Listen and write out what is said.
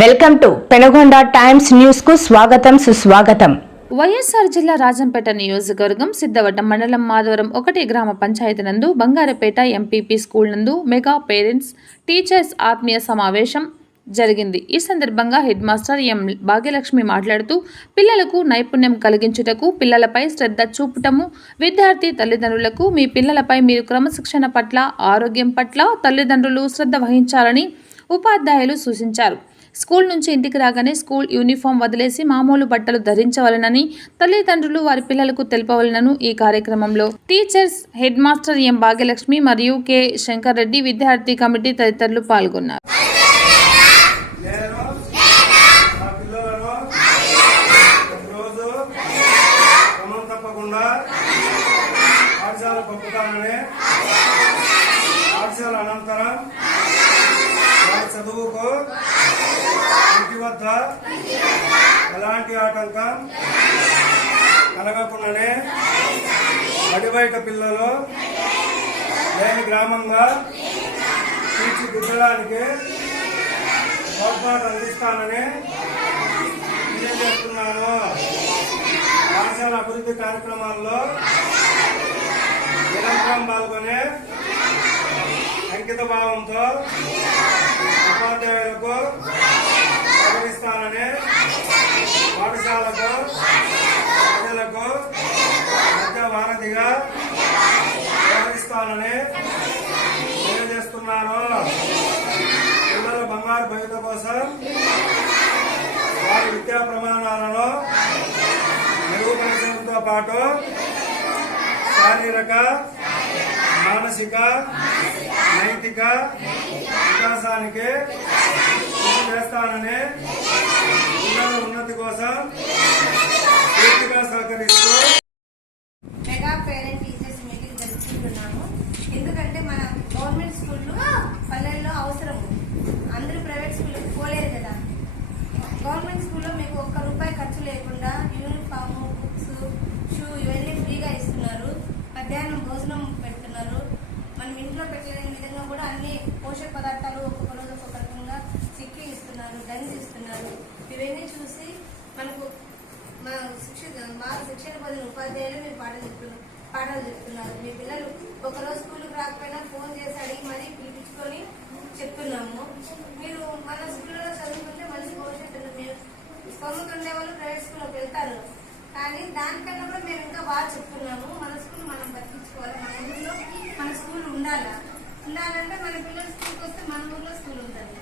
Welcome to Penagonda times న్యూస్కు స్వాగతం సుస్వాగతం. వైఎస్ఆర్ జిల్లా రాజంపేట నియోజకవర్గం సిద్ధవటం మండలం మాధవరం ఒకటి గ్రామ పంచాయతీ నందు బంగారపేట ఎంపీపీ స్కూల్ నందు మెగా పేరెంట్స్ టీచర్స్ ఆత్మీయ సమావేశం జరిగింది. ఈ సందర్భంగా హెడ్ మాస్టర్ ఎం భాగ్యలక్ష్మి మాట్లాడుతూ పిల్లలకు నైపుణ్యం కలిగించుటకు పిల్లలపై శ్రద్ధ చూపటము విద్యార్థి తల్లిదండ్రులకు మీ పిల్లలపై మీరు క్రమశిక్షణ పట్ల ఆరోగ్యం పట్ల తల్లిదండ్రులు శ్రద్ధ వహించాలని ఉపాధ్యాయులు సూచించారు. స్కూల్ నుంచి ఇంటికి రాగానే స్కూల్ యూనిఫామ్ వదిలేసి మామూలు బట్టలు ధరించవలనని తల్లిదండ్రులు వారి పిల్లలకు తెలపవలనను ఈ కార్యక్రమంలో. Teachers head master M Bhagyalakshmi మరియు కె శంకర్ రెడ్డి విద్యార్థి కమిటీ తదితరులు పాల్గొన్నారు. నేను వద్ద ఎలాంటి ఆటంకం కలగకుండానే అడిబయట పిల్లలు లేని గ్రామంగా తీర్చిదిద్దడానికి తోడ్పాటు అందిస్తానని తెలియజేస్తున్నాను. పాఠశాల అభివృద్ధి కార్యక్రమాల్లో నిరంతరం పాల్గొనే అంకిత భావంతో ఉపాధ్యాయులకు సహకరిస్తానని పాఠశాలకు ప్రజలకు మధ్య వారధిగా వ్యవహరిస్తానని తెలియజేస్తున్నాను. పిల్లల బంగారు భవిత కోసం వారి విద్యా ప్రమాణాలను మెరుగుపరచడంతో పాటు శారీరక మానసిక నైతిక వికాసానికి చేస్తానని పిల్లల ఉన్నతి కోసం పూర్తిగా సహకరిస్తూ మెగా పేరెంట్ టీచర్స్ మీటింగ్ జరుపుకుంటున్నాము. ఎందుకంటే మన గవర్నమెంట్ స్కూళ్ళు పల్లెల్లో అవసరం పోషక పదార్థాలు ఒక్కొక్క రోజు ఒక్కొక్క రకంగా చిక్కీ ఇస్తున్నారు గంజి ఇస్తున్నారు. ఇవన్నీ చూసి మనకు మా శిక్షణ బాగా శిక్షణ పొందిన ఉపాధ్యాయులు మీరు పాఠాలు చెప్తున్నారు పాఠాలు చెప్తున్నారు. మీ పిల్లలు ఒక రోజు స్కూల్కి రాకపోయినా ఫోన్ చేసి అడిగి మరీ పిలిపించుకొని చెప్తున్నాము. మీరు మన స్కూల్లో చదువుకుంటే మంచి భవిష్యత్తు మీరు స్తోమత ఉండే వాళ్ళు ప్రైవేట్ స్కూల్లోకి వెళ్తారు. కానీ దానికన్నా కూడా మేము ఇంకా బాగా చెప్తున్నాము. మన స్కూల్ మనం బతికించుకోవాలి. మన ఊళ్ళో మన స్కూల్ ఉండాలా? ఉండాలంటే మన పిల్లలు స్కూల్కి వస్తే మన ఊర్లో స్కూల్ ఉంటుంది.